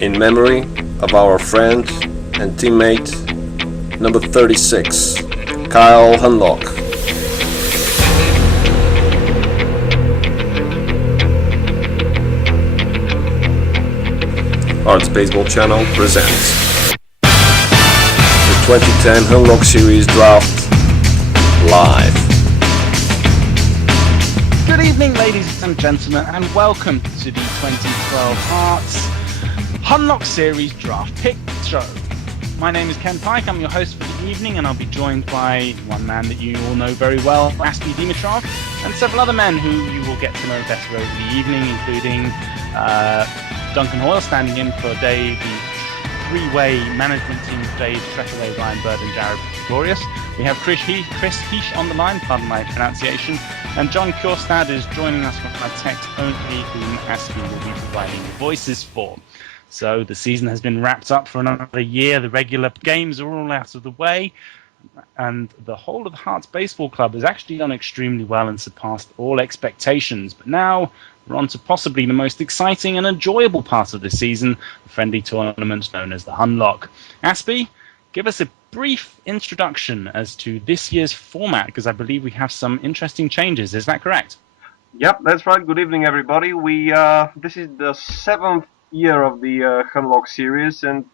In memory of our friend and teammate, number 36, Kyle Hunlock. Arts Baseball Channel presents the 2010 Hunlock Series Draft live. Good evening, ladies and gentlemen, and welcome to the 2012 Hearts Hunlock Series Draft Pick Show. My name is Ken Pike, I'm your host for the evening, and I'll be joined by one man that you all know very well, Aspie Dimitrov, and several other men who you will get to know better over the evening, including Duncan Hoyle standing in for Dave, the three-way management team of Dave, Tretaway, Ryan Bird, and Jared Glorious. We have Chris Heesh on the line, pardon my pronunciation, and John Kjorstad is joining us from our text only, whom Aspie will be providing the voices for. So the season has been wrapped up for another year. The regular games are all out of the way, and the whole of the Hearts Baseball Club has actually done extremely well and surpassed all expectations. But now we're on to possibly the most exciting and enjoyable part of the season, the friendly tournament known as the Hunlock. Aspie, give us a brief introduction as to this year's format, because I believe we have some interesting changes. Is that correct? Yep, that's right. Good evening, everybody. This is the 7th year of the Hunlock Series, and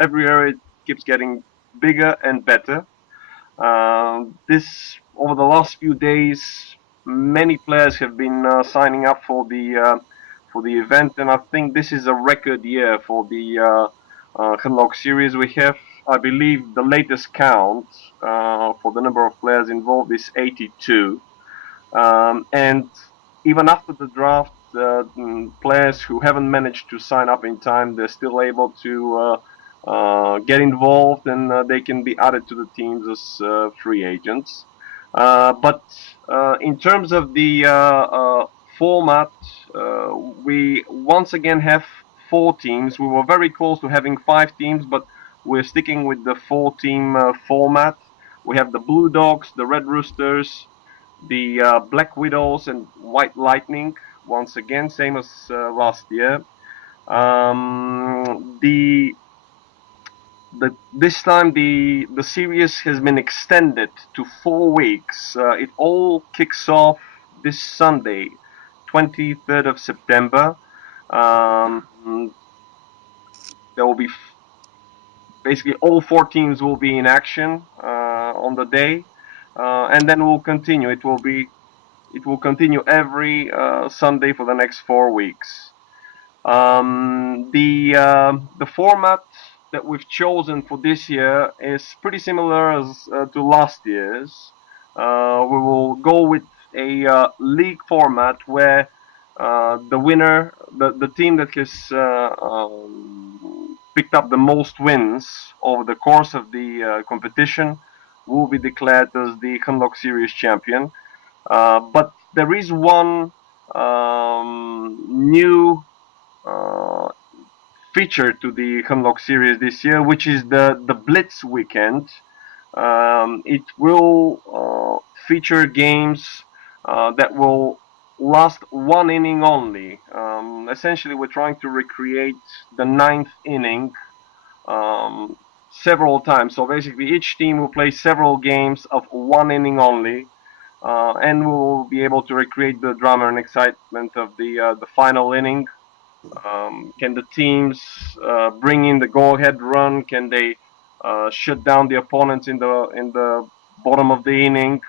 every year it keeps getting bigger and better. Over the last few days, many players have been signing up for the event, and I think this is a record year for the Hunlock Series. We have, I believe, the latest count for the number of players involved is 82, and even after the draft, players who haven't managed to sign up in time, they're still able to get involved, and they can be added to the teams as free agents. But in terms of the format, we once again have 4 teams. We were very close to having 5 teams, but we're sticking with the 4-team format. We have the Blue Dogs, the Red Roosters, the Black Widows, and White Lightning. Once again, same as last year. This time the series has been extended to 4 weeks. It all kicks off this Sunday, 23rd of September. There will be basically all 4 teams will be in action on the day, and then we'll continue. It will continue every Sunday for the next 4 weeks. The format that we've chosen for this year is pretty similar as to last year's. We will go with a league format where the winner, the team that has picked up the most wins over the course of the competition will be declared as the Hunlock Series champion. But there is one new feature to the Hunlock Series this year, which is the Blitz weekend. It will feature games that will last 1 inning only. Essentially, we're trying to recreate the 9th inning several times. So basically, each team will play several games of 1 inning only. And we'll be able to recreate the drama and excitement of the final inning. Can the teams bring in the go-ahead run? Can they shut down the opponents in the bottom of the inning?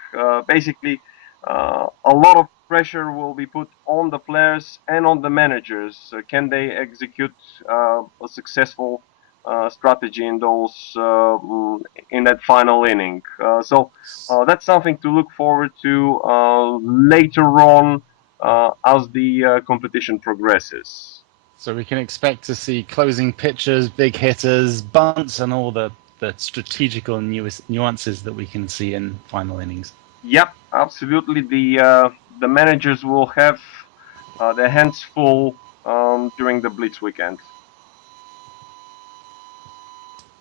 Basically, a lot of pressure will be put on the players and on the managers. Can they execute a successful strategy in in that final inning? So that's something to look forward to later on as the competition progresses. So we can expect to see closing pitchers, big hitters, bunts, and all the strategical nuances that we can see in final innings. Yep, absolutely. The managers will have their hands full during the Blitz weekend.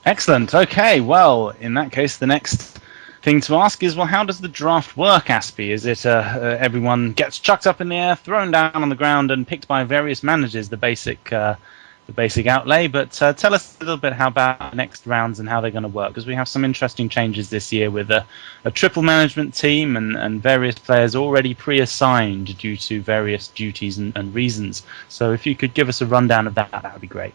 Excellent. Okay, well, in that case, the next thing to ask is, well, how does the draft work, Aspie? Is it everyone gets chucked up in the air, thrown down on the ground, and picked by various managers, the basic outlay? But tell us a little bit how about next rounds and how they're going to work, because we have some interesting changes this year with a triple management team and various players already pre-assigned due to various duties and reasons. So if you could give us a rundown of that, that would be great.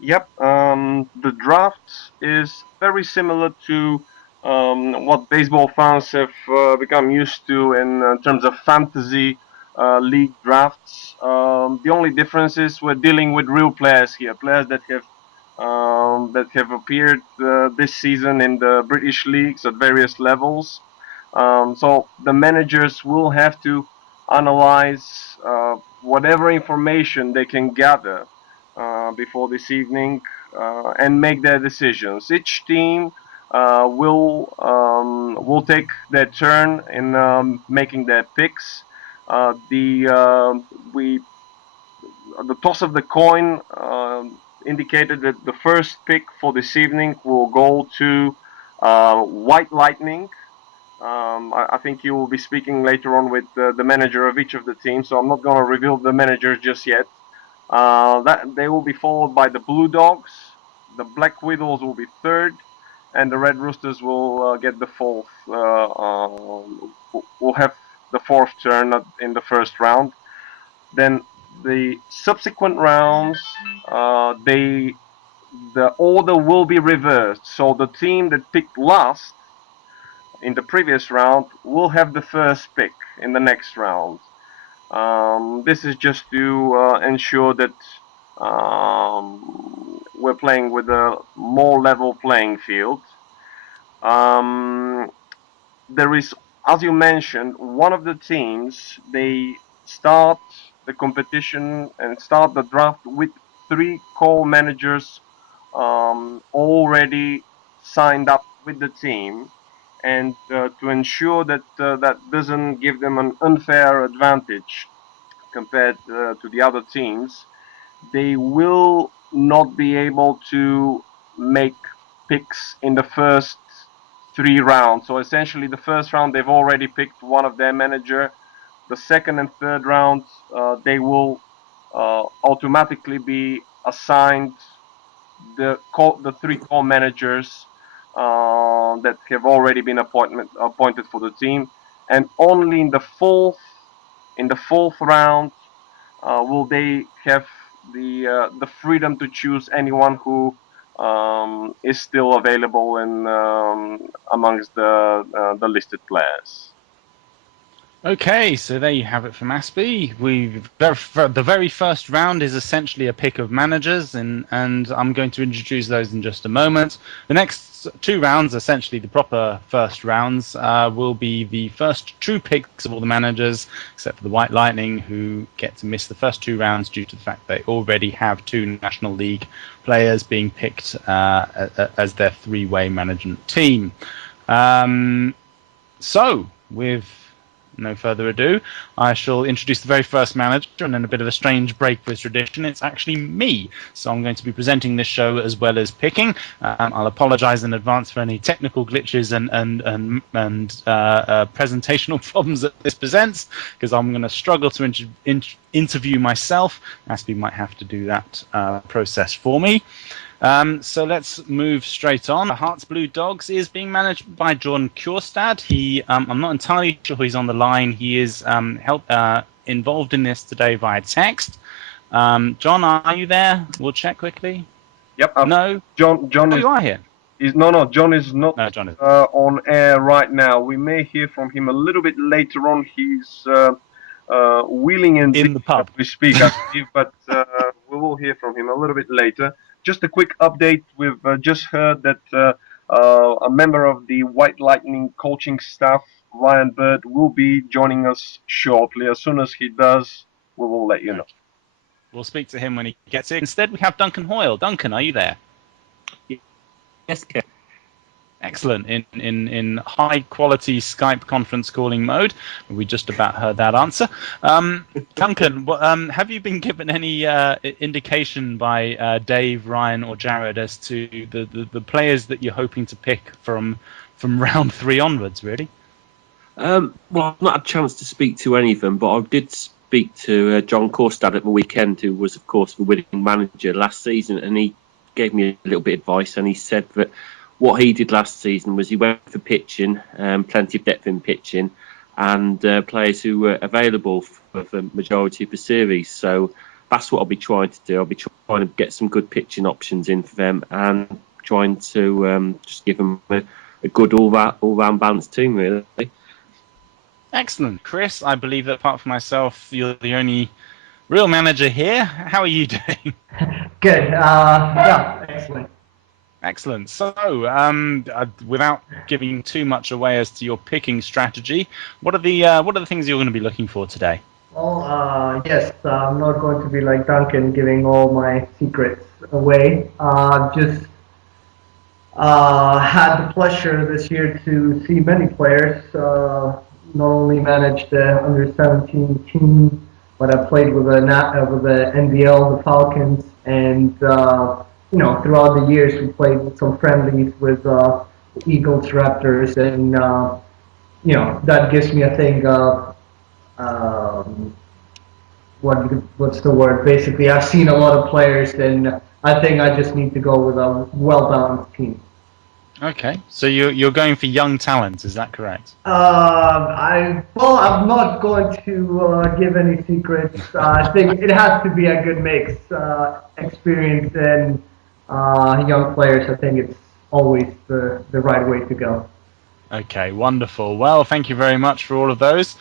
Yep. The draft is very similar to what baseball fans have become used to in terms of fantasy league drafts. The only difference is we're dealing with real players here, players that have appeared this season in the British leagues at various levels. So the managers will have to analyze whatever information they can gather before this evening and make their decisions. Each team will take their turn in making their picks. The toss of the coin indicated that the first pick for this evening will go to White Lightning. I think you will be speaking later on with the manager of each of the teams, so I'm not going to reveal the managers just yet. That they will be followed by the Blue Dogs, the Black Widows will be third, and the Red Roosters will get the fourth. Will have the fourth turn in the first round. Then the subsequent rounds, the order will be reversed. So the team that picked last in the previous round will have the first pick in the next round. This is just to ensure that we're playing with a more level playing field. There is, as you mentioned, one of the teams, they start the competition and start the draft with 3 core managers already signed up with the team, and to ensure that that doesn't give them an unfair advantage compared to the other teams, they will not be able to make picks in the first 3 rounds. So essentially, the first round they've already picked one of their manager. The second and third rounds they will automatically be assigned the 3 core managers that have already been appointed for the team, and only in the fourth round will they have the freedom to choose anyone who is still available in amongst the listed players. Okay, so there you have it from Aspie. The very first round is essentially a pick of managers, and I'm going to introduce those in just a moment. The next 2 rounds, essentially the proper first rounds, will be the first true picks of all the managers, except for the White Lightning, who get to miss the first 2 rounds due to the fact they already have 2 National League players being picked as their 3-way management team. So, with no further ado, I shall introduce the very first manager, and in a bit of a strange break with tradition, it's actually me. So I'm going to be presenting this show as well as picking. I'll apologise in advance for any technical glitches and presentational problems that this presents, because I'm going to struggle to interview myself. Aspie might have to do that process for me. So let's move straight on. Hearts Blue Dogs is being managed by John Kjorstad. I'm not entirely sure he's on the line. He is involved in this today via text. John, are you there? We'll check quickly. Yep. No. John. You are here. No. John is not John is on air right now. We may hear from him a little bit later on. He's wheeling in the pub as we speak, I believe, but we will hear from him a little bit later. Just a quick update. We've just heard that a member of the White Lightning coaching staff, Ryan Bird, will be joining us shortly. As soon as he does, we will let you know. We'll speak to him when he gets in. Instead, we have Duncan Hoyle. Duncan, are you there? Yes, Ken. Excellent. In high quality Skype conference calling mode. We just about heard that answer. Duncan, have you been given any indication by Dave, Ryan, or Jared as to the players that you're hoping to pick from from round 3 onwards, really? Well, I've not had a chance to speak to any of them, but I did speak to John Corstad at the weekend, who was, of course, the winning manager last season, and he gave me a little bit of advice, and he said that what he did last season was he went for pitching, plenty of depth in pitching, and players who were available for the majority of the series. So that's what I'll be trying to do. I'll be trying to get some good pitching options in for them and trying to just give them a good all-round balanced team, really. Excellent. Chris, I believe that apart from myself, you're the only real manager here. How are you doing? Good. Yeah, excellent. Excellent. So, without giving too much away as to your picking strategy, what are the things you're going to be looking for today? Well, yes, I'm not going to be like Duncan giving all my secrets away. Just had the pleasure this year to see many players. Not only managed the under-17 team, but I played with the NBL, the Falcons, and throughout the years we played some friendlies with Eagles, Raptors, and that gives me, I think, what's the word? Basically, I've seen a lot of players, and I think I just need to go with a well-balanced team. Okay, so you're going for young talent, is that correct? I'm not going to give any secrets. I think it has to be a good mix, experience and young players. I think it's always the right way to go. Okay, wonderful. Well, thank you very much for all of those.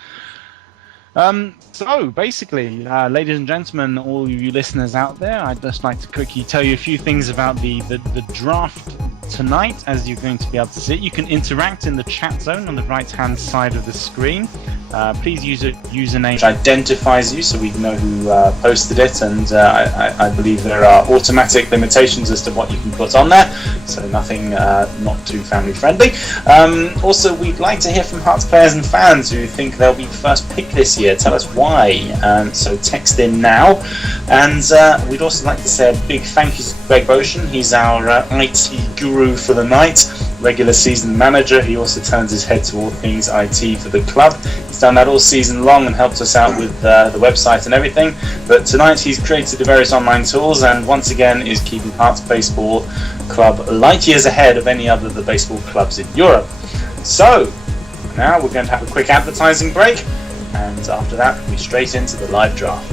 So basically, ladies and gentlemen, all you listeners out there, I'd just like to quickly tell you a few things about the draft tonight, as you're going to be able to see it. You can interact in the chat zone on the right-hand side of the screen. Please use a username which identifies you so we know who posted it, and I believe there are automatic limitations as to what you can put on there, so nothing not too family friendly. Also, we'd like to hear from Hearts players and fans who think they'll be the first pick this year. Tell us why. So text in now, and we'd also like to say a big thank you to Greg Boshan. He's our IT guru for the night, regular season manager. He also turns his head to all things IT for the club. He's done that all season long and helped us out with the website and everything, but tonight he's created the various online tools and once again is keeping Hearts Baseball Club light years ahead of any other of the baseball clubs in Europe. So now we're going to have a quick advertising break, and after that we'll be straight into the live draft.